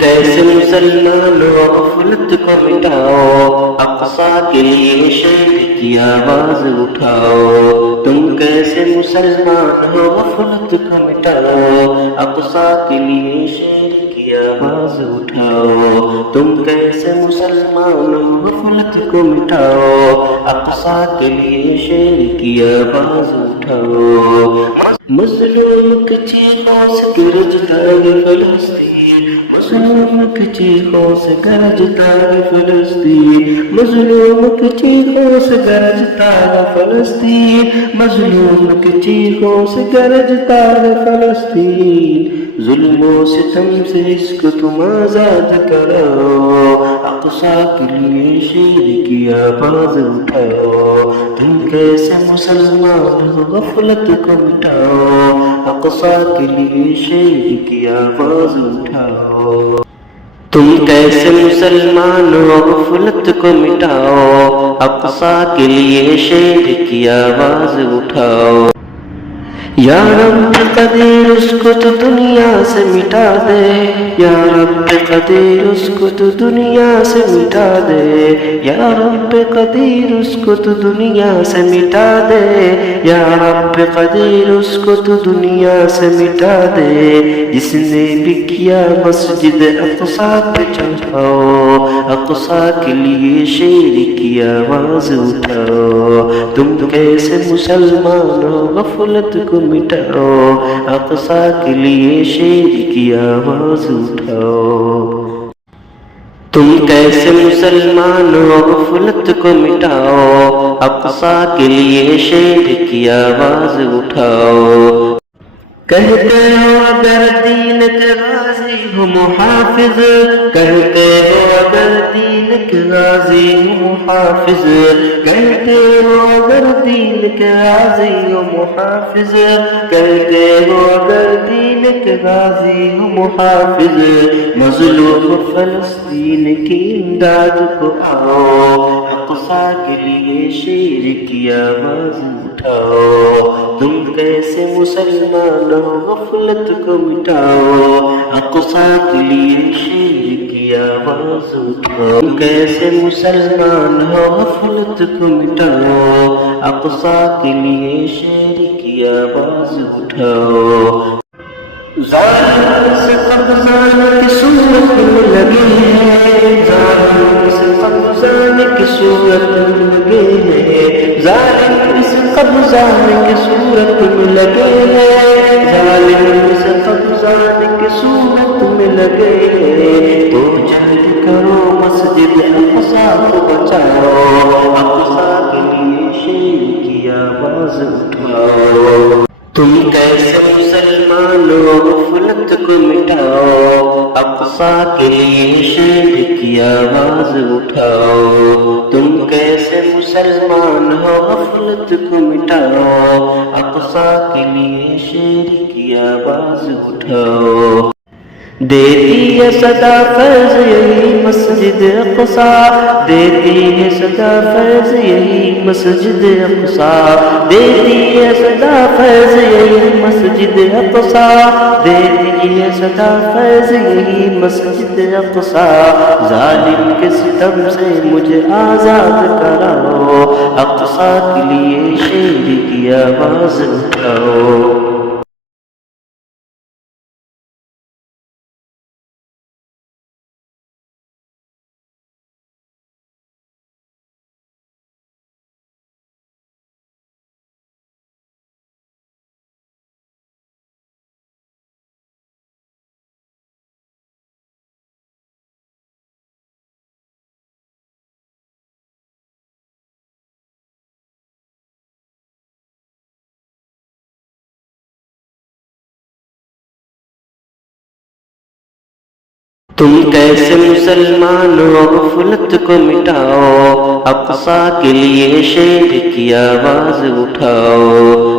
کیسے مسلمان ہو غفلت کو مٹاؤ، اقصی کے لیے شہر کی آواز اٹھاؤ۔ تم کیسے مسلمان ہو غفلت کو مٹاؤ، اقصی کے لیے شہر کی آواز اٹھاؤ۔ تم کیسے مسلمان ہو غفلت کو مٹاؤ، اقصی کے لیے شہر کی آواز اٹھاؤ۔ مظلوم کی چیخوں سے گرجتا ہے فلسطین، مظلوم کی چیخوں سے گرجتا ہے فلسطین، مظلوم کی چیخوں سے گرجتا ہے فلسطین، مظلوم کی چیخوں سے گرجتا ہے فلسطین۔ ظلم و ستم سے اس کو تم آزاد کراؤ، اقصی کے لیے شیر کی آواز اٹھاؤ۔ تم کیسے مسلمان ہو غفلت کو مٹاؤ، اقصی کے لیے شیر کی آواز اٹھاؤ۔ تم کیسے مسلمان ہو غفلت کو مٹاؤ، اقصی کے لیے شیر کی آواز اٹھاؤ۔ یا رب قدیر اس کو تو دنیا سے مٹا دے، یا رب قدیر اس کو تو دنیا سے مٹا دے، یا رب قدیر اس کو تو دنیا سے مٹا دے، یا رب قدیر اس کو تو دنیا سے مٹا دے۔ جس نے بھی کیا مسجد اقصی پہ چڑھاؤ، اقصی کے لیے شیر کی آواز اٹھاؤ۔ تم کیسے مسلمان ہو غفلت کو مٹاؤ، اقصی کے لیے شیر کی آواز اٹھاؤ۔ تم کیسے مسلمان ہو غفلت کو مٹاؤ، اقصی کے لیے شیر کی آواز اٹھاؤ۔ کہتے ہو اگر دین کے غازی ہو محافظ، کہتے ہو اگر دین کے غازی ہو محافظ، کہتے ہو اگر دین کے غازی ہو محافظ، کہتے ہو اگر دین کے غازی ہو محافظ۔ مظلوم فلسطین کی امداد کو آؤ، اقصی کے لیے شیر کی آواز اٹھاؤ۔ تم کیسے مسلمان ہو غفلت کو مٹاؤ، اقصی کے لیے شیر کی آواز اٹھاؤ۔ تم کیسے مسلمان ہو غفلت کو مٹاؤ، اقصی کے لیے شیر کی آواز اٹھاؤ۔ ظالم سے قبضانے کی صورت میں لگے ہیں، ظالم سے قبضانے کی صورت میں لگے ہیں، ظالم سے قبضانے کی صورت میں لگے ہیں، ظالم سے قبضانے کی صورت میں لگے ہیں۔ تو جلد کرو مسجد اقصی کو بچاؤ، اقصی کے لیے شیر کی آواز اٹھاؤ۔ تم کیسے مسلمان ہو غفلت کو مٹاؤ، اقصی کے لیے شیر کی آواز اٹھاؤ۔ تم کیسے مسلمان ہو غفلت کو مٹاؤ، اقصی کے لیے شیر کی آواز اٹھاؤ۔ دیتی ہے صدا فیض یہی مسجد اقصی، دیتی ہے صدا فیض یہی مسجد اقصی، دیتی ہے صدا فیض یہی مسجد اقصی، دیتی ہے صدا فیض یہی مسجد اقصی۔ ظالم کے ستم سے مجھے آزاد کراؤ، اقصی کے لیے شیر کی آواز اٹھاؤ۔ تم کیسے مسلمان ہو غفلت کو مٹاؤ، اقصی کے لیے شیر کی آواز اٹھاؤ۔